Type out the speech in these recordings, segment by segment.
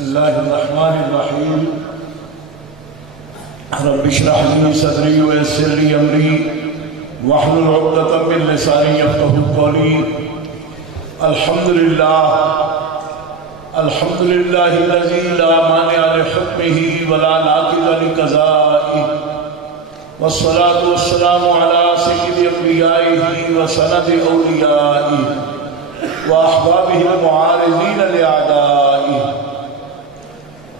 بسم اللہ الرحمن الرحیم رب اشرح لي صدری ویسر لي امری واحلل عقدۃ من لسانی یفقهوا قولی الحمد للہ الذی لا مانع لحکمہ ولا ناقض لقضائہ والصلاة والسلام على سید انبیائہ وسند اولیائہ واحبابہ المعارضین لأعدائہ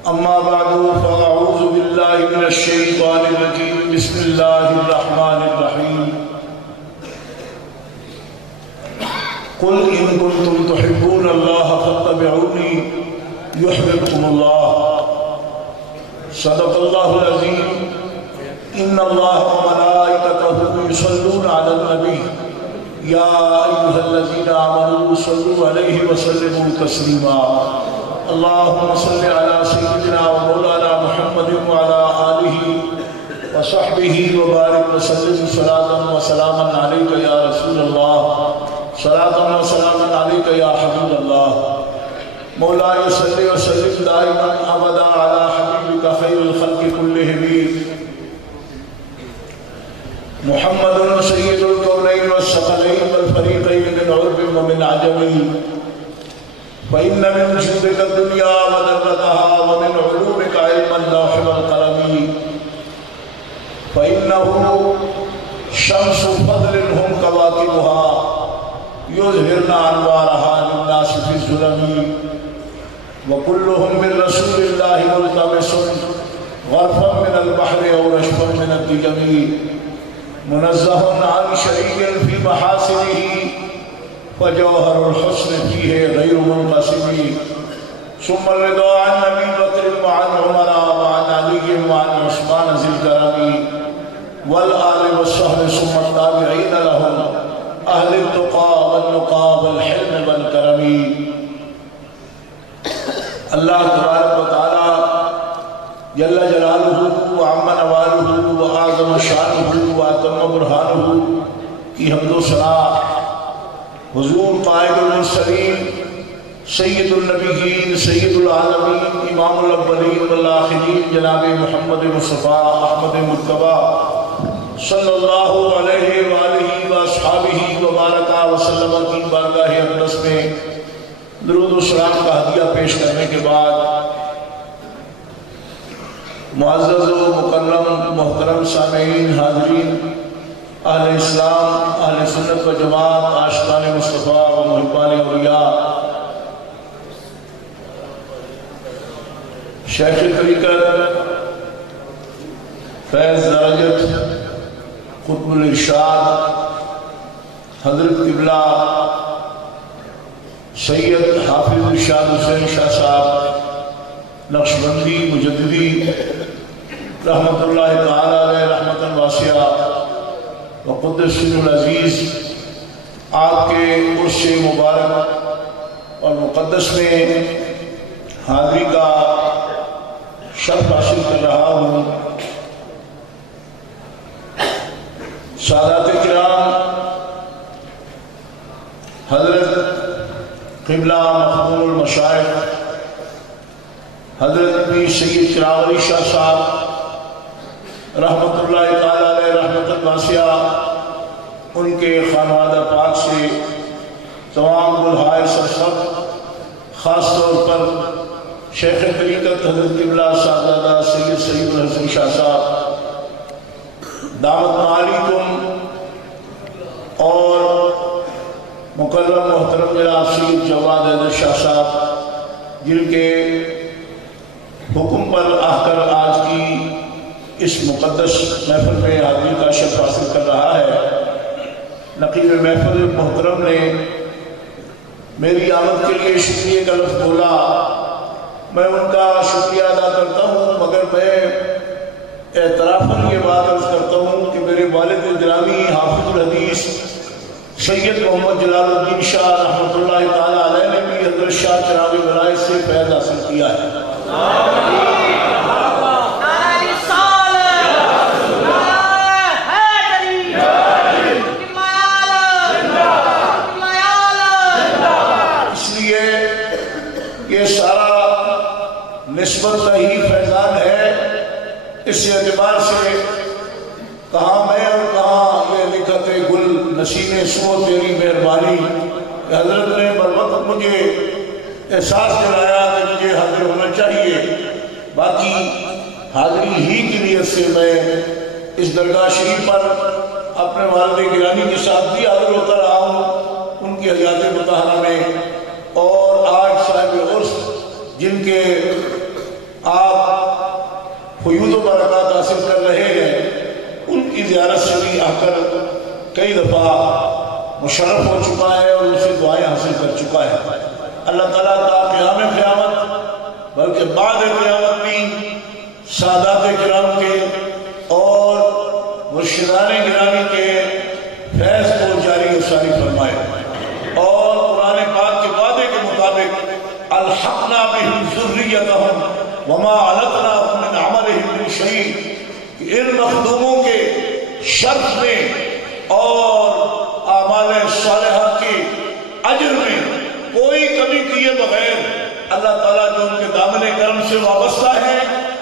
اما بعد فاعوذ باللہ من الشیطان الرجیم بسم اللہ الرحمن الرحیم قل ان کنتم تحبون اللہ فاتبعونی یحببکم اللہ صدق اللہ العظیم ان اللہ وملائکتہ یصلون علی النبی یا ایھا الذین آمنوا صلوا علیہ وسلموا تسلیما اللہم صل علی سیدنا و مولانا محمد وعلی آلہ وصحبہ وبارک وسلم صلاة و سلاما علیک یا رسول اللہ صلاة و سلاما علیک یا حبیب اللہ مولاي صلی وسلم دائما ابدا علی حبیبک خیر الخلق کلہم محمد سید الکونین والثقلین والفریقین من عرب ومن عجم فإن من جودك الدنيا وذرتها ومن علومك علم اللوح والقلم فإنه شمس فضل هم كواكبها يظهرن أنوارها للناس في الظلم وكلهم من رسول الله ملتمس غرفا من البحر أو رشفا من الدجم منزه عن شريك في محاسنه وجوهر الحسن فيه غير منقسم ثم الرضا عن ابي بكر وعن عمر وعن علي وعن عثمان ذي الكرم والآل والصحب ثم التابعين لهم اهل التقى والنقى والحلم والكرم اللہ تبارک و تعالی جل جلالہ وعم نوالہ وعظم شانہ واتم برہانہ کی حمد و ثنا حضور قائد المرسلین سید النبیین سید العالمین امام الاولین والآخرین جناب محمد مصطفیٰ احمد مرتبہ صلی اللہ علیہ وآلہ واصحابہ وبارکہ وسلم کی بارگاہ اقدس میں درود و سلام کا ہدیہ پیش کرنے کے بعد معزز و مکرم محترم سامعین حاضرین اہل اسلام اہل سنت و جماعت عاشقان مصطفیٰ و محبان اولیاء شیخ طریقت فیض درجت قطب الارشاد حضرت قبلہ سید حافظ ارشاد حسین شاہ صاحب نقشبندی مجددی رحمت اللہ تعالی علیہ رحمتا واسعہ وقدس العزیز آپ کے عرش مبارک اور مقدس میں حاضری کا شرف حاصل کر رہا ہوں سادات کرام حضرت قبلہ مقبول المشائخ حضرت پیر سید چراغ علی شاہ صاحب رحمت اللہ تعالی علیہ رحمت واسعہ ان کے خانوادہ پاک سے تمام بلہائے سرسب خاص طور پر شیخ طریقت حضرت قبلہ صاحبزادہ سید سعید الحسن شاہ صاحب دعوت معالیکم اور مکرم محترم جناب سید جواد حیدر شاہ صاحب جن کے حکم پر آ کر آج کی اس مقدس محفل میں حاضری کا شرف حاصل کر رہا ہے نقیب محفل محترم نے میری آمد کے لیے شکریہ کا لفظ بولا میں ان کا شکریہ ادا کرتا ہوں مگر میں اعترافاً یہ بات عرض کرتا ہوں کہ میرے والد گرامی حافظ الحدیث سید محمد جلال الدین شاہ رحمت اللہ تعالی علیہ نے بھی حضرت شاہ چراغ ولایت سے فیض حاصل کیا ہے نسبت کا ہی فیضان ہے۔ اس اعتبار سے کہاں میں اور کہاں یہ لکھت گل نسیم سو تیری مہربانی کہ حضرت نے بروقت مجھے احساس دلایا کہ مجھے حاضر ہونا چاہیے۔ باقی حاضری ہی کی نیت سے میں اس درگاہ شریف پر اپنے والد گرامی کے ساتھ بھی حاضر ہوتا رہا ہوں ان کی حیات مطہرہ میں، اور آج صاحب عرس جن کے آپ فیوض و برکات حاصل کر رہے ہیں ان کی زیارت سے بھی آ کر کئی دفعہ مشرف ہو چکا ہے اور ان سے دعائیں حاصل کر چکا ہے۔ اللہ تعالیٰ تا قیام قیامت بلکہ بعد قیامت بھی سادات کرام کے اور مرشدان گرامی کے فیض کو جاری و ساری فرمائے، اور قرآن پاک کے وعدے کے مطابق الحقنا بہم ذریتہم وما علقناہم من عملہم من شیء، ان مخدوموں کے شرف میں اور اعمال صالحہ کے اجر میں کوئی کمی کیے بغیر اللہ تعالیٰ جو ان کے دامن کرم سے وابستہ ہے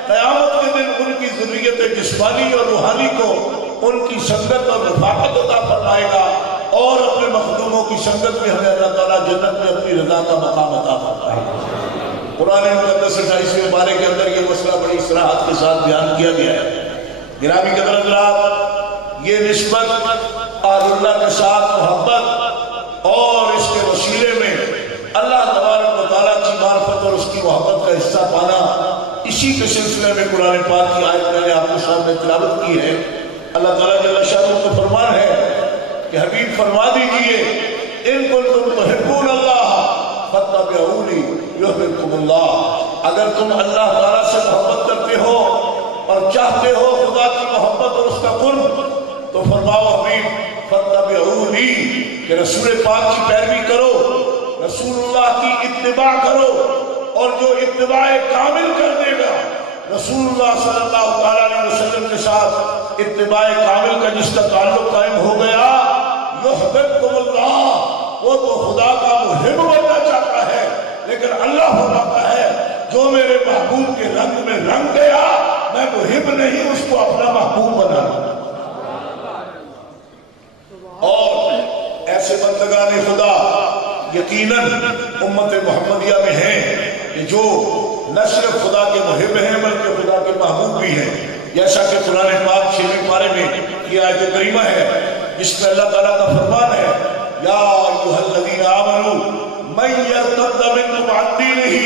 قیامت کے دن ان کی ذریت جسمانی اور روحانی کو ان کی سنگت اور رفاقت عطا فرمائے گا، اور اپنے مخدوموں کی سنگت میں ہمیں اللہ تعالیٰ جنت میں اپنی رضا کا مقام عطا فرمائے گا۔ قرآن مقدس 28ویں پارے کے اندر یہ مسئلہ بڑی صراحت کے ساتھ بیان کیا گیا ہے۔ گرامی قدر حضرات، یہ نسبت آل اللہ کے ساتھ محبت اور اس کے وسیلے میں اللہ تبارک و تعالیٰ کی معرفت اور اس کی محبت کا حصہ پانا، اسی کے سلسلے میں قرآن پاک کی آیت میں نے آپ کے سامنے تلاوت کی ہے۔ اللہ تعالیٰ جل شانہ کا فرمان ہے کہ حبیب فرما دیجئے ان کنتم تحبون اللہ فاتبعونی یحببکم اللہ، اگر تم اللہ تعالیٰ سے محبت کرتے ہو اور چاہتے ہو خدا کی محبت اور اس کا قرب، تو فرماؤ حبیب فاتبعونی کہ رسول پاک کی پیروی کرو، رسول اللہ کی اتباع کرو، اور جو اتباع کامل کر دے گا رسول اللہ صلی اللہ علیہ وسلم کے ساتھ اتباع کامل کا جس کا تعلق قائم ہو گیا، یحببکم اللہ، وہ تو خدا کا محب بننا چاہتا ہے، لیکن اللہ فرماتا ہے جو میرے محبوب کے رنگ میں رنگ گیا میں محب نہیں اس کو اپنا محبوب بنانا۔ اور ایسے بندگان خدا یقیناً امت محمدیہ میں ہیں کہ جو نہ صرف خدا کے محب ہیں بلکہ خدا کے محبوب بھی ہیں، جیسا کہ قرآن پاک 6ویں پارے میں یہ آیت کریمہ ہے جس میں اللہ تعالیٰ کا فرمان ہے یا ایھا الذین آمنوا من یرتد منکم عن دینہ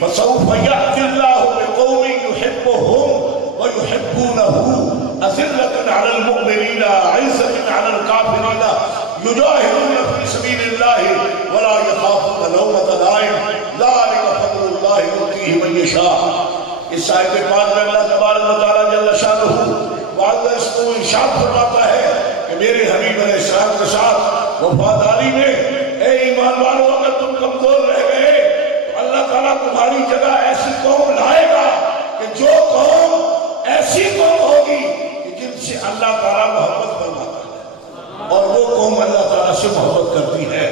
فسوف یأتی اللہ بقوم یحبهم ویحبونہ اذلۃ علی المؤمنین عزۃ علی الکافرین یجاہدون فی سبیل اللہ ولا یخافون لومۃ لائم ذلک فضل اللہ یؤتیہ من یشاء۔ اس آیت پاک میں اللہ تبارک و تعالیٰ جل شانہ وعدہ اس کو ارشاد فرماتا ہے کہ میرے حبیب علیہ السلام کے ساتھ وفاداری میں اے ایمان والوں اگر تم کمزور رہ گئے تو اللہ تعالیٰ تمہاری جگہ ایسی قوم لائے گا کہ جو قوم ایسی قوم ہوگی کہ جن سے اللہ تعالیٰ محبت فرماتا ہے، اور وہ قوم اللہ تعالیٰ سے محبت کرتی ہے،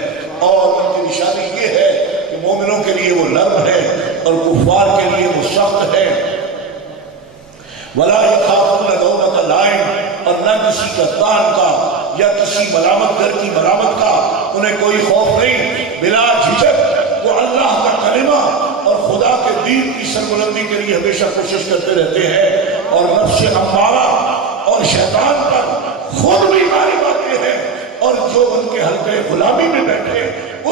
اور ان کی نشانی یہ ہے کہ مومنوں کے لیے وہ نرم ہے اور کفار کے لیے وہ سخت ہے۔ وَلَا يَخَافُونَ لَوْمَةَ لَائِمٍ، اور نہ کسی کا تان کا یا کسی ملامت گر کی ملامت کا انہیں کوئی خوف نہیں، بلا جھجک وہ اللہ کا کلمہ اور خدا کے دین کی سربلندی کے لیے ہمیشہ کوشش کرتے رہتے ہیں، اور نفس امارہ اور شیطان پر خود بھی غالب آتے ہیں، اور جو ان کے حلقے غلامی میں بیٹھے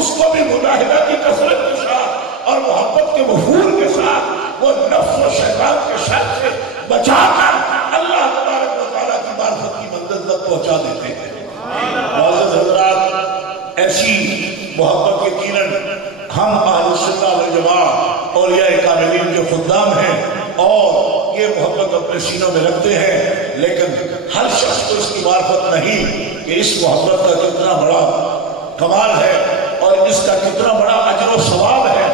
اس کو بھی مجاہدہ کی کثرت کے ساتھ اور محبت کے مفہور کے ساتھ وہ نفس و شیطان کے شر سے بچا کر اللہ تبارک و تعالیٰ کی معرفت کی منزل تک پہنچا دیتے ہیں۔ معزز حضرات، ایسی محبت یقیناً ہم اہل سنت والجماعت اولیاء کاملین جو خدام ہیں اور یہ محبت اپنے سینوں میں رکھتے ہیں، لیکن ہر شخص کو اس کی معرفت نہیں کہ اس محبت کا کتنا بڑا کمال ہے اور اس کا کتنا بڑا اجر و ثواب ہے۔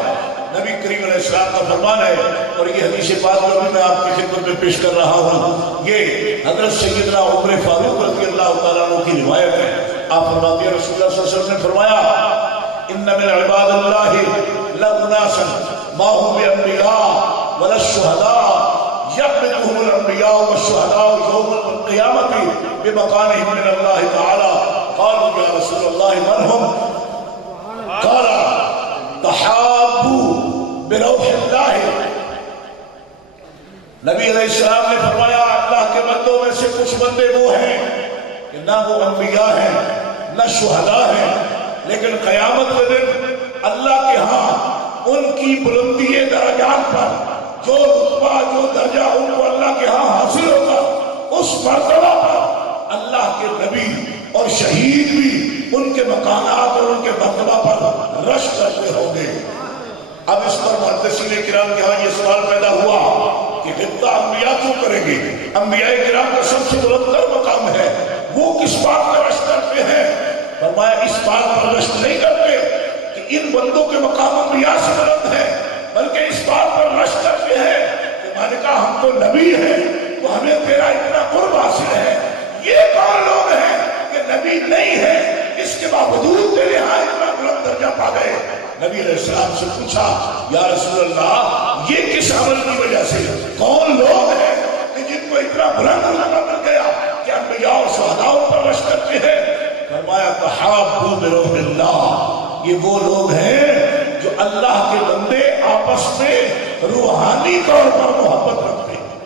نبی کریم علیہ السلام کا فرمان ہے، اور یہ حدیث پاک جو بھی میں آپ کی خدمت میں پیش کر رہا ہوں یہ حضرت سیدنا عمر فاروق رضی اللہ تعالیٰ عنہ کی روایت ہے۔ آپ فرماتے ہیں رسول اللہ صلی اللہ علیہ وسلم نے فرمایا ان من عباد اللہ لأناسا ما هم بأنبیاء ولا بمکانہم من اللہ تعالی قالوا یا رسول اللہ من ہم قال تحابوا بروح اللہ. نبی علیہ السلام نے فرمایا اللہ کے بندوں میں سے کچھ بندے وہ ہیں کہ نہ وہ انبیاء ہیں نہ شہداء ہیں، لیکن قیامت کے دن اللہ کے ہاں ان کی بلندی درجات پر جو رتبہ جو درجہ ان کو اللہ کے ہاں حاصل ہوگا، اس مرتبہ پر اللہ کے نبی اور شہید بھی ان کے مکانات اور ان کے مرتبہ پر رش کرتے ہوں گے. اب اس پر محدثین کرام کے ہاں یہ سوال پیدا ہوا کہ خطہ انبیاء کیوں کریں گے؟ انبیاء کرام کا سب سے بلندر مقام ہے، وہ کس بات پر رشک کرتے ہیں؟ فرمایا اس بات پر رشک نہیں کرتے کہ ان بندوں کے مقام انبیاء سے بلند ہے، بلکہ اس بات پر رشک کرتے ہیں کہ میں نے کہا ہم تو نبی ہیں تو ہمیں تیرا اتنا قرب حاصل ہے. یہ کون لوگ ہیں کہ نبی نہیں ہے اس کے باوجود تیرے ہاں اتنا بلند درجہ پا گئے؟ نبی علیہ السلام سے پوچھا یا رسول اللہ یہ کس عمل کی وجہ سے؟ کون لوگ ہیں کہ جن کو اتنا بلند درجہ مل گیا کہ انبیاء اور شہداء پر رشک کرتے ہیں؟ فرمایا تحابوا بروح اللہ، یہ وہ لوگ ہیں جو اللہ کے بندے آپس میں روحانی طور پر محبت رکھتے ہیں،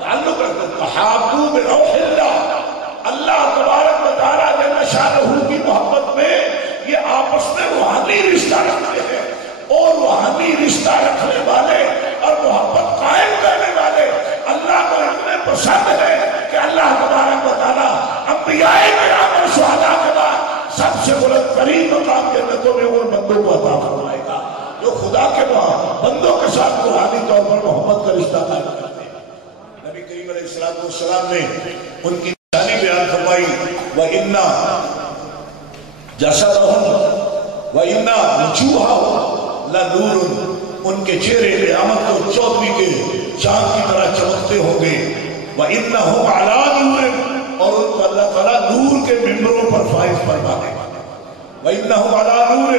تعلق رکھتے ہیں. تحابوا بروح اللہ، اللہ تبارک و تعالیٰ جل شانہ کی محبت میں یہ آپس میں روحانی رشتہ رکھتے ہیں، اور روحانی رشتہ رکھنے والے اور محبت قائم کرنے والے اللہ کو اتنے پسند ہے کہ اللہ تبارک و تعالیٰ انبیاء کرام اور شہداء کے بعد سب سے بلند ترین مقام جنتوں میں ان بندوں کو عطا فرمائے گا جو خدا کے بندوں کے ساتھ روحانی طور پر محبت کا رشتہ قائم کرتے ہیں. نبی کریم علیہ السلام نے ان کی نشانی بیان فرمائی وَإِنَّا جَسَدَهُمْ وَإِنَّا وُجُوهَهُمْ لَنُورٌ، ان کے چہرے قیامت کو چودھویں کے چاند کی طرح چمکتے ہوں گے. وَإِنَّهُمْ عَلَىٰ نُورٍ، اور ان کو اللہ تعالیٰ نور کے ممبروں پر فائز فرما دے گا. وَإِنَّهُمْ عَلَىٰ نُورٍ،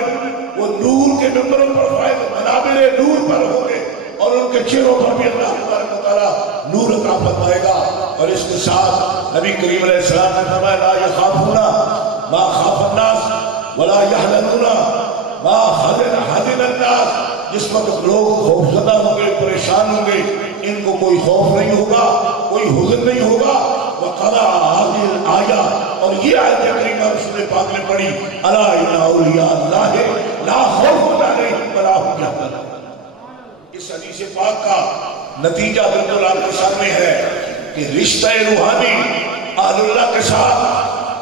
وہ نور کے ممبروں پر فائز منابر نور پر ہوں گے، اور ان کے چہروں پر بھی اللہ تبارک و تعالیٰ نور عطا فرمائے گا. اور اس کے ساتھ نبی کریم علیہ السلام نے فرمایا لا یخافون ما خاف الناس ولا یحزنون ما حزن الناس، جس وقت لوگ خوفزدہ ہوں گے، پریشان ہوں گے، ان کو کوئی خوف نہیں ہوگا، کوئی حزن نہیں ہوگا. وقرأ هذه الآیہ، اور یہ آیت کریمہ رسول پاک نے پڑھی الا ان اولیاء اللہ لا خوف علیہم ولا هم یحزنون. اس حدیث پاک کا نتیجہ بالکل آپ کے سامنے ہے کہ رشتہ روحانی اہل اللہ کے ساتھ،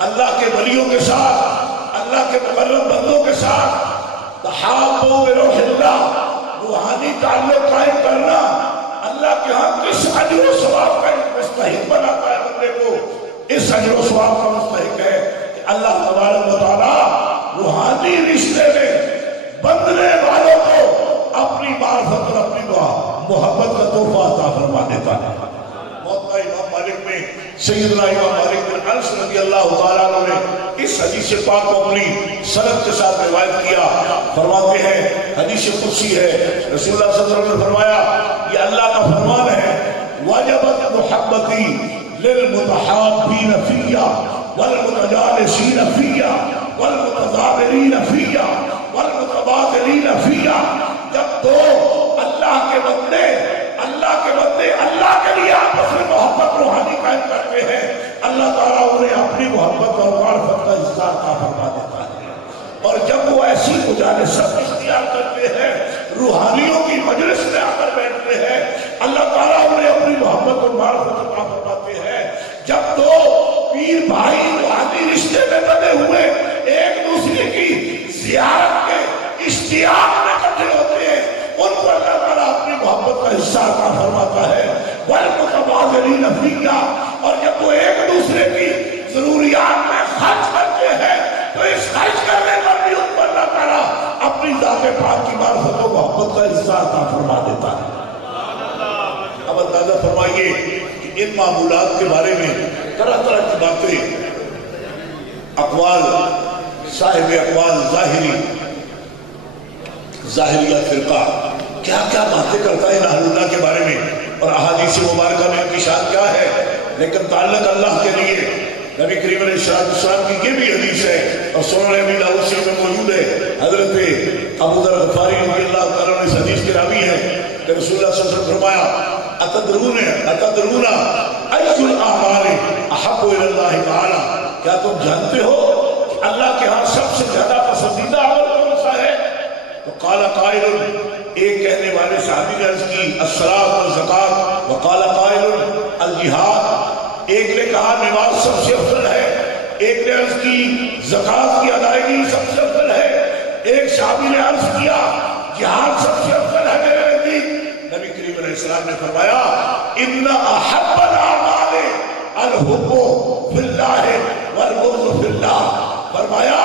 اللہ کے ولیوں کے ساتھ، اللہ کے مقرب بندوں کے ساتھ تحابوا بروح اللہ، روحانی تعلق قائم کرنا اللہ کے ہاں کس اجر و ثواب کا مستحق بناتا ہے بندے کو. اس اجر و ثواب کا مستحق ہے کہ اللہ تبارک و تعالی روحانی رشتے میں بندنے والوں کو اپنی معرفت اور اپنی محبت کا تحفہ عطا فرما دیتا ہے. موطا امام مالک میں سیدنا امام مالک بن انس رضی اللہ تعالیٰ عنہ نے اس حدیث پاک کو اپنی سند کے ساتھ روایت کیا. فرماتے ہیں حدیث قدسی ہے، رسول اللہ صلی اللہ علیہ وسلم نے فرمایا یہ اللہ کا فرمان ہے وجبت محبتی للمتحابین فیہ والمتجالسین فیہ والمتظاہرین فیہ والمتبادلین فیہ. جب دو اللہ کے بندے اللہ کے لیے آپس میں محبت روحانی قائم کرتے ہیں، اللہ تعالیٰ انہیں اپنی محبت اور معرفت کا حصہ عطا فرما دیتا ہے. اور جب وہ ایسی مجالست اختیار کرتے ہیں، روحانیوں کی مجلس میں آ کر بیٹھتے ہیں، اللہ تعالیٰ انہیں اپنی محبت اور معرفت عطا فرماتے ہیں. جب دو پیر بھائی روحانی رشتے میں بنے ہوئے ایک دوسرے کی زیارت کے اشتیاق میں اکٹھے ہوتے ہیں، ان کو اللہ تعالیٰ اپنی محبت کا حصہ عطا فرماتا ہے. والمتبادلین فیہ، اور جب وہ ایک دوسرے کی ضروریات میں خرچ کرتے ہیں تو اس خرچ کرنے پر بھی ان کو اللہ تعالیٰ اپنی ذات پاک کی معرفت و محبت کا حصہ عطا فرما دیتا ہے. اب اندازہ فرمائیے کہ ان معمولات کے بارے میں طرح طرح کی باتیں، اقوال صاحب اقوال ظاہریہ فرقہ کیا کیا باتیں کرتا ہے اہل اللہ کے بارے میں، اور احادیث مبارکہ میں ان کی شان کیا ہے. لیکن تعلق اللہ کے لیے نبی کریم علیہ السلام کی یہ بھی حدیث ہے اور سنن ابی داؤد سے میں موجود ہے، حضرت ابو ذر غفاری رضی اللہ تعالیٰ عنہ اس حدیث کے راوی ہیں کہ رسول اللہ صلی اللہ علیہ وسلم فرمایا اتدرون ای الاعمال احب الی اللہ تعالی، کیا تم جانتے ہو کہ اللہ کے ہاں سب سے زیادہ پسندیدہ عمل کون سا ہے؟ تو قال قائل، ایک کہنے والے صحابی نے عرض کی الصلاۃ والزکات، وقال قائل الجہاد، ایک نے کہا نماز سب سے افضل ہے، ایک نے عرض کی زکات کی ادائیگی سب سے افضل ہے، ایک صحابی نے عرض کیا جہاد سب سے افضل ہے میرے نزدیک۔ نبی کریم علیہ السلام نے فرمایا ان احب الاعمال الحب فی اللہ والبغض فی اللہ، فرمایا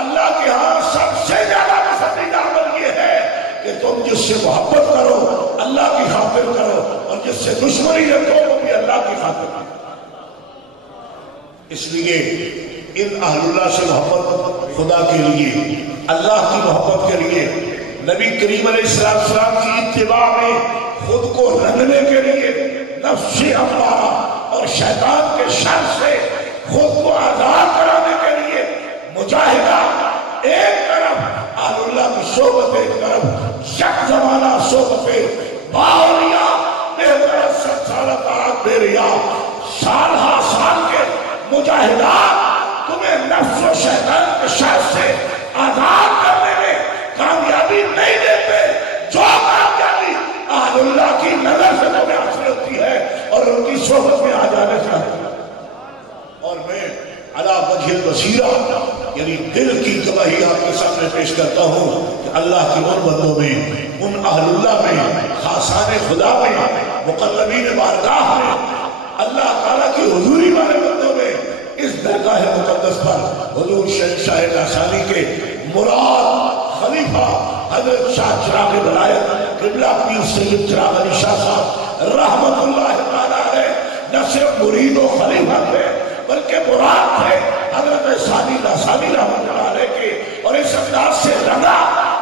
اللہ کے ہاں سب سے زیادہ پسندیدہ عمل یہ ہے کہ تم جس سے محبت کرو اللہ کی خاطر کرو، اور جس سے دشمنی رکھو وہ بھی اللہ کی خاطر کرو۔ اس لیے ان اہل اللہ سے محبت خدا کے لیے، اللہ کی محبت کے لیے، نبی کریم علیہ السلام کی اتباع میں خود کو رنگنے کے لیے، نفس امارہ اور شیطان کے شر سے خود کو آزاد کرانے کے لیے مجاہدہ ایک طرف، اہل اللہ کی صحبت ایک طرف، یک زمانہ صحبت باولیاء بہتر 70 سالہ طاعت بیریا، سال ہا سال کے مجاہدات تمہیں نفس و شیطان کے شر سے آزاد کرنے میں کامیابی نہیں دیتے۔ جو کامیابی اہل اللہ کی نظر سے تمہیں حاصل ہوتی ہے اور ان کی صحبت میں آ جانے چاہتے ہیں۔ اور میں علی وجہ البصیرہ یعنی دل کی گواہی آپ کے سامنے پیش کرتا ہوں کہ اللہ کی ان بندوں میں، ان اہل اللہ میں، خاصان خدا میں، مقربین بارگاہ میں، اللہ تعالیٰ کی حضوری والے بندوں میں، اس درگاہ مقدس پر حضور شہنشاہ ناسانی کے مراد خلیفہ حضرت شاہ چراغ ولایت قبلہ پیر سید چراغ علی شاہ صاحب رحمت اللہ تعالیٰ علیہ نہ صرف مرید و خلیفہ تھے بلکہ مراد تھے حضرت ثانی ناسانی رحمت اللہ علیہ کے، اور اس انداز سے لگا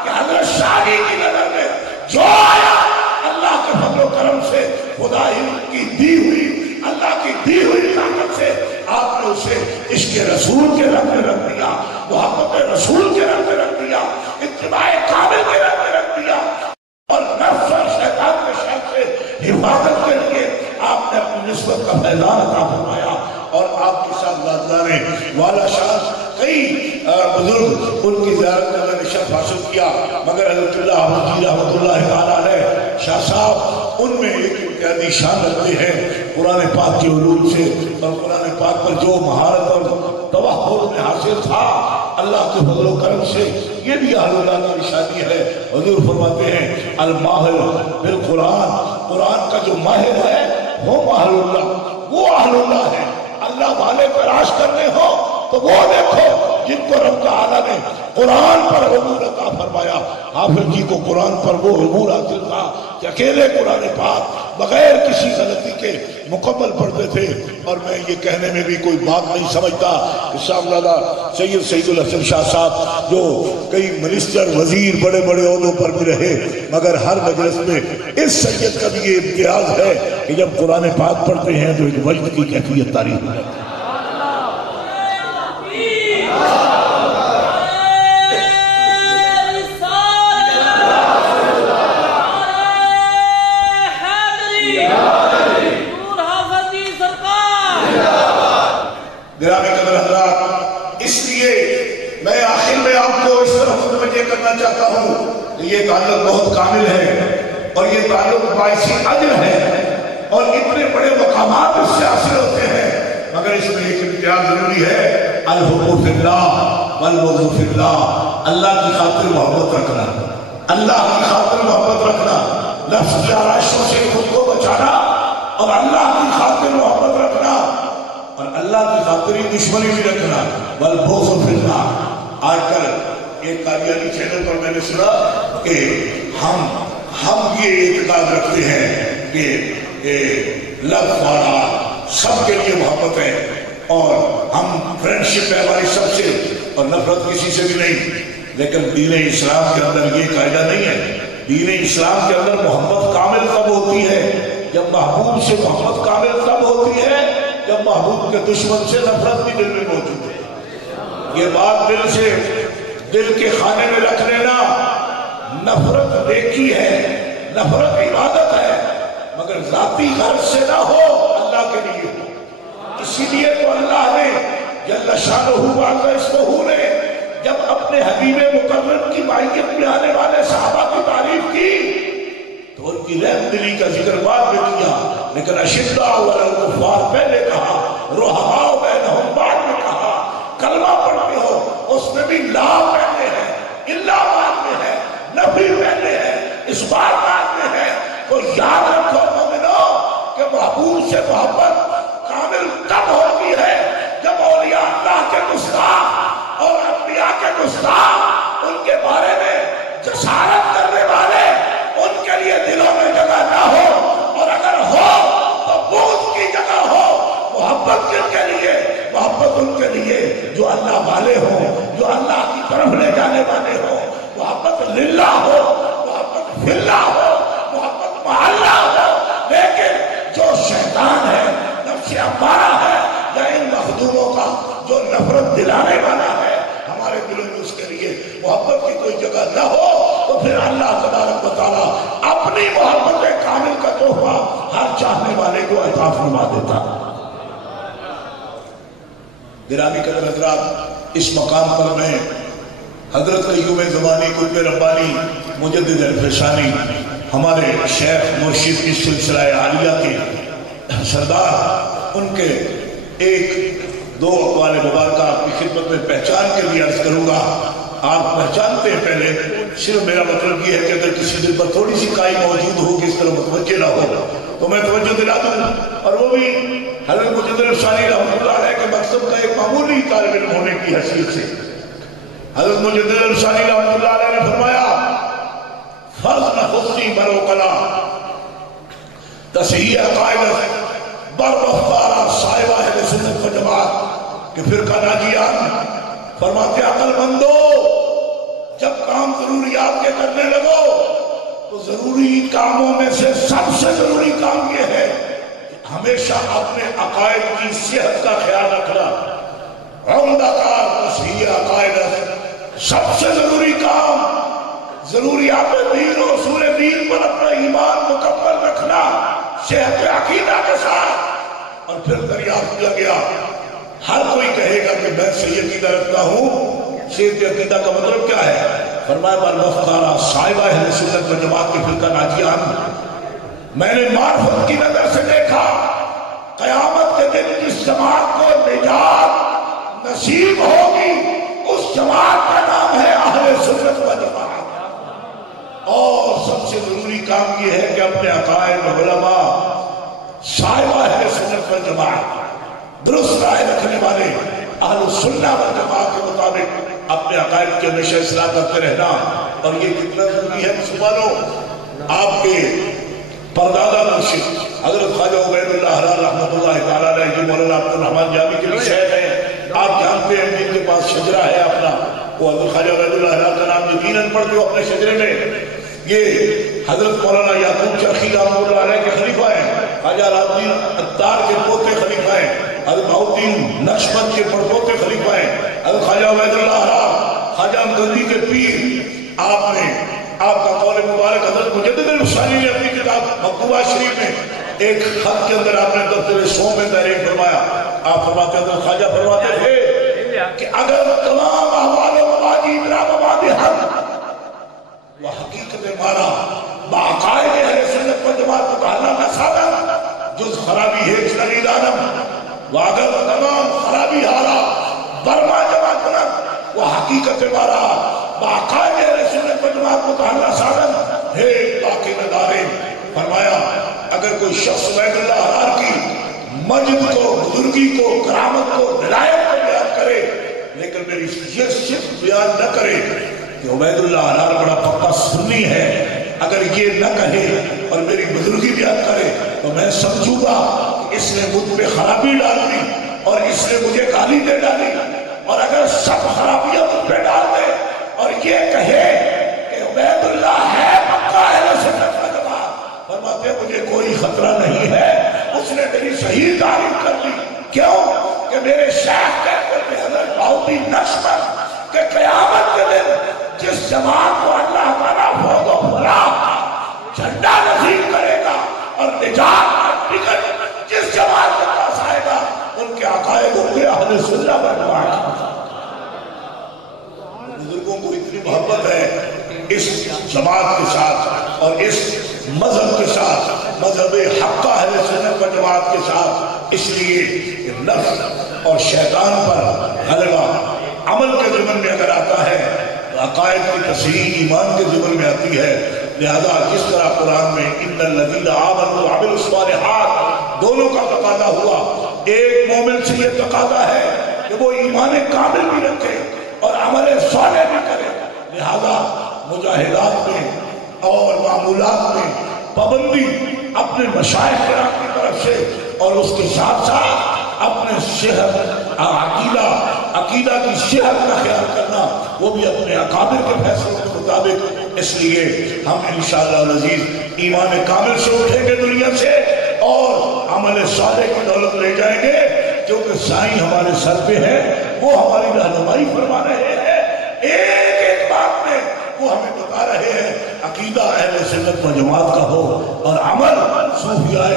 کہ حضرت شاہی کی نظر میں جو آیا اللہ کے فضل و کرم سے، خدا کی دی ہوئی، اللہ کی دی ہوئی طاقت سے آپ نے اسے عشق رسول کے رنگ میں رکھ دیا، محبت رسول کے رنگ میں رکھ دیا، اتباع کامل کے رنگ میں رکھ دیا، اور نفس اور شیطان کے شر سے حفاظت کے لیے آپ نے اپنی نسبت کا فیضان عطا فرمایا۔ اور آپ کے ساتھ نے والا شاہ کئی بزرگ ان کی زیارت میں میں نے شرف حاصل کیا، مگر حضرت اللہ حافظ رحمت اللہ تعالیٰ علیہ شاہ صاحب ان میں ایک امتیازی شان رکھتے ہیں قرآن پاک کی علوم سے، اور قرآن پاک پر جو مہارت اور توحد میں حاصل تھا اللہ کے فضل و کرم سے، یہ بھی اہل اللہ کی نشانی ہے۔ حضور فرماتے ہیں الماہر بالقرآن، قرآن کا جو ماہر ہے وہ اہل اللہ، وہ اہل اللہ ہے۔ اللہ والے تلاش کرنے ہو تو وہ دیکھو جن کو رب تعالیٰ نے قرآن پر عبور عطا فرمایا۔ حافظ جی کو قرآن پر وہ عبور حاصل تھا کہ اکیلے قرآن پاک بغیر کسی غلطی کے مکمل پڑھتے تھے، اور میں یہ کہنے میں بھی کوئی بات نہیں سمجھتا کہ صاحبزادہ سید الحسن شاہ صاحب جو کئی منسٹر وزیر بڑے بڑے عہدوں پر بھی رہے، مگر ہر مجلس میں اس سید کا بھی یہ امتیاز ہے کہ جب قرآن پاک پڑھتے ہیں تو ایک وجد کی کیفیت تاریخ ہے۔ گرامی قدر حضرات، اس لیے میں آخر میں آپ کو اس طرح متوجہ کرنا چاہتا ہوں کہ یہ تعلق بہت کامل ہے، اور یہ تعلق باعث اجر ہے، اور اتنے بڑے مقامات اس سے حاصل ہوتے ہیں، مگر اس میں ایک امتیاز ضروری ہے، الحب فی اللہ والبغض فی اللہ، اللہ کی خاطر محبت رکھنا، اللہ کی خاطر محبت رکھنا، نفس کی آرائشوں سے خود کو بچانا، اور اللہ کی خاطر محبت رکھنا، اور اللہ کی خاطر ہی دشمنی بھی رکھنا، والبغض فی اللہ۔ آج کل ایک قادیانی چینل پر میں نے سنا کہ ہم یہ اعتقاد رکھتے ہیں کہ لو والا سب کے لیے محبت ہے، اور ہم فرینڈشپ ہے ہماری سب سے، اور نفرت کسی سے بھی نہیں، لیکن دین اسلام کے اندر یہ قاعدہ نہیں ہے۔ دین اسلام کے اندر محبت کامل تب ہوتی ہے جب محبوب سے محبت کامل تب ہوتی ہے جب محبوب کے دشمن سے نفرت بھی دل میں موجود ہے۔ یہ بات دل کے خانے میں رکھ لینا۔ نفرت نیکی ہے، نفرت عبادت ہے، مگر ذاتی غرض سے نہ ہو، اللہ کے لیے ہو۔ اسی لیے تو اللہ نے جل شانہ وعز اسمہ نے جب اپنے حبیب مکرم کی معیت میں آنے والے صحابہ کی تعریف کی تو ان کی رحم دلی کا ذکر بعد میں کیا، لیکن اشداء علی الکفار پہلے کہا، رحماء بینہم بعد میں کہا۔ کلمہ پڑھتے ہو اس میں بھی لا پہلے ہے، اللہ بعد میں ہے، نبی پہلے ہے، اس بات بعد میں ہے۔ تو یاد رکھو مومنو کہ محبوب سے محبت کامل تب ہوتی ہے جب اولیاء اللہ کے گستاخ اور انبیاء کے گستاخ ان کے بارے میں جسارت کرنے والے ان کے لیے دلوں میں جگہ نہ ہو، اور اگر ہو تو بغض کی جگہ ہو۔ محبت کن کے لیے؟ محبت ان کے لیے جو اللہ والے ہوں، جو اللہ کی طرف لے جانے والے ہوں۔ محبت للہ ہو، محبت فی اللہ ہو، محبت مع اللہ ہو۔ لیکن جو شیطان ہے، نفس امارہ ہے، یا ان مخدوموں کا جو نفرت دلانے والا ہے، ہمارے دلوں میں اس کے لیے محبت کی کوئی جگہ نہ ہو، تو پھر اللہ تبارک و تعالیٰ اپنی محبت کامل کا تحفہ ہر چاہنے والے کو عطا فرما دیتا۔ گرامی قدر حضرات، اس مقام پر میں حضرت ایوب زمانی قطب ربانی مجدد الفسانی ہمارے شیخ مرشد کی سلسلہ عالیہ کے سردار، ان کے ایک دو اقوال مبارکہ آپ کی خدمت میں پہچان کے لیے عرض کروں گا۔ آپ پہچانتے ہیں، پہلے صرف میرا مطلب یہ ہے کہ اگر کسی دل پر تھوڑی سی کائی موجود ہو کہ اس طرح متوجہ نہ ہو تو میں توجہ دلا دوں، اور وہ بھی حضرت مجدد الفسانی رحمۃ اللہ علیہ کے مکتب کا ایک معمولی طالب علم ہونے کی حیثیت سے۔ حضرت مجدد الفسانی رحمۃ اللہ علیہ نے فرمایا، فرض نہ خصی برو کلا تصحیح عقائد بر رفتارہ صاحبہ اہل سنت و جماعت کہ فرقہ ناجیان۔ فرماتے عقل مندو، جب کام ضروریات کے کرنے لگو تو ضروری کاموں میں سے سب سے ضروری کام یہ ہے کہ ہمیشہ اپنے عقائد کی صحت کا خیال رکھنا۔ عمدہ کار تصحیح عقائد، سب سے ضروری کام ضروریات دین و اصول دین پر اپنا ایمان مکمل رکھنا صحت عقیدہ کے ساتھ۔ اور پھر دریافت کیا گیا، ہر کوئی کہے گا کہ میں صحیح عقیدہ رکھتا ہوں، صحیح عقیدہ کا مطلب کیا ہے؟ فرمایا بر وفقارہ صاحبہ اہل سنت و جماعت کے فرقہ ناجیان۔ میں نے معرفت کی نظر سے دیکھا، قیامت کے دن جس جماعت کو نجات نصیب ہوگی اس جماعت کا نام ہے اہل سنت و جماعت۔ اور سب سے ضروری کام یہ ہے کہ اپنے عقائد علماء صاحبہ اہل سنت و جماعت درست رائے رکھنے والے اہل سنت و جماعت کے مطابق اپنے عقائد کی ہمیشہ اصلاح کرتے رہنا۔ اور یہ کتنا ضروری ہے مسلمانوں؟ آپ کے پردادا مرشد حضرت خواجہ عبید اللہ حرار رحمۃ اللہ تعالیٰ علیہ جی مولانا عبد الرحمن جامی کے بھی شہر ہیں، آپ جانتے ہیں جن کے پاس شجرہ ہے اپنا، وہ حضرت خواجہ عبید اللہ حرار کا نام یقیناً پڑھتے ہو اپنے شجرے میں۔ یہ حضرت مولانا یعقوب چرخی رحمۃ اللہ علیہ کے خلیفہ ہیں، خواجہ الدین عطار کے پوتے خلیفہ ہیں، حضرت بہاؤالدین نقشبند کے پڑپوتے خلیفہ ہیں، حضرت خواجہ عبید اللہ حرار خواجہ امگندی کے پیر۔ آپ نے آپ کا قول مبارک حضرت مجدد الفسانی نے اپنی کتاب مکتوبہ شریف میں ایک خط کے اندر آپ نے دفتر سو میں تحریر فرمایا۔ آپ فرماتے حضرت خواجہ فرماتے تھے کہ اگر تمام احوال و مواجی میرا مبادی حق وہ حقیقت مانا باقائد اہل سنت و جماعت کو کہنا نہ سادہ جز خرابی ہے چلی دانم، وہ اگر تمام خرابی حالا برما جماعت کنن وہ حقیقت مارا باقائد اہل سنت و جماعت کو کہنا سادہ ہے باقی ندارے۔ فرمایا اگر کوئی شخص عبید اللہ حرار کی مجد کو، بزرگی کو، کرامت کو، ولایت کو بیان کرے لیکن میری یہ صرف بیان نہ کرے کہ عبید اللہ حرار بڑا پکا سنی ہے، اگر یہ نہ کہے اور میری بزرگی بیان کرے تو میں سمجھوں گا کہ اس نے مجھ پہ خرابی ڈال دی اور اس نے مجھے گالی دے ڈالی۔ اور اگر سب خرابیاں مجھ پہ ڈال دے اور یہ کہے کہ عبید اللہ ہے پکا اہل سنت و جماعت، فرماتے ہیں مجھے کوئی خطرہ نہیں ہے، اس نے میری صحیح تعریف کر دی۔ کیوں کہ میرے شیخ کہتے تھے حضرت بہاؤالدین نقشبند کہ قیامت کے دن جس جماعت کو اللہ تعالیٰ فوز و فلاح کا جھنڈا نصیب کرے گا اور نجات کا ٹکٹ جس جماعت کے پاس آئے گا ان کے عقائد ہوں گے اہل سنت والجماعت۔ بزرگوں کو اتنی محبت ہے اس جماعت کے ساتھ اور اس مذہب کے ساتھ، مذہب حق اہل سنت والجماعت کے ساتھ، اس لیے کہ نفس اور شیطان پر غلبہ عمل کے ضمن میں اگر آتا ہے تو عقائد کی تصحیح ایمان کے ضمن میں آتی ہے۔ لہذا جس طرح قرآن میں ان الذین آمنوا وعملوا الصالحات دونوں کا تقاضا ہوا، ایک مومن سے یہ تقاضا ہے کہ وہ ایمان کامل بھی رکھے اور عمل صالح بھی کرے۔ لہذا مجاہدات میں اور معمولات میں پابندی اپنے مشائخ کرام کی طرف سے اور اس کے ساتھ ساتھ اپنے صحت عقیدہ کی صحت کا خیال کرنا، وہ بھی اپنے اکابر کے فیصلوں کے مطابق۔ اس لیے ہم انشاءاللہ العزیز ایمان کامل سے اٹھیں گے دنیا سے اور عمل صالح کی دولت لے جائیں گے، کیونکہ سائیں ہمارے سر پہ ہے، وہ ہماری رہنمائی فرما رہے ہیں۔ ایک ایک بات میں وہ ہمیں بتا رہے ہیں عقیدہ اہل سنت و جماعت کا ہو اور عمل صوفیاء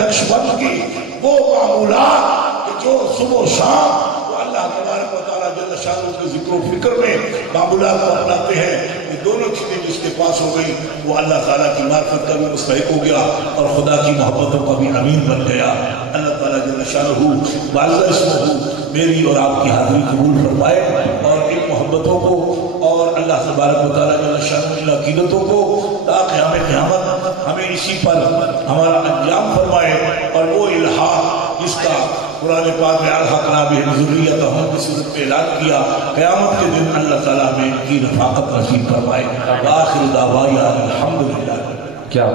نقشبند کی وہ معمولات کہ جو صبح و شام وہ اللہ تبارک و تعالیٰ جل شانہ کے ذکر و فکر میں معمولات کو اپناتے ہیں، یہ دونوں چیزیں جس کے پاس ہو گئی وہ اللہ تعالیٰ کی معرفت کا بھی مستحق ہو گیا اور خدا کی محبتوں کا بھی امین بن گیا۔ اللہ تعالیٰ جل شانہ باعزہ اسمہ میری اور آپ کی حاضری قبول فرمائے اور ان محبتوں کو اور اللہ تبارک و تعالیٰ جل شانہ ان عقیدتوں کو تا قیام قیامت ہمیں اسی پر ہمارا انجام فرمائے، اور وہ الحاق جس کا قرآن پاک میں الحقنا بہم ذریتہم کی صورت پہ اعلان کیا، قیامت کے دن اللہ تعالیٰ میں ان کی رفاقت نصیب فرمائے۔ وآخر دعوانا الحمدللہ۔ کیا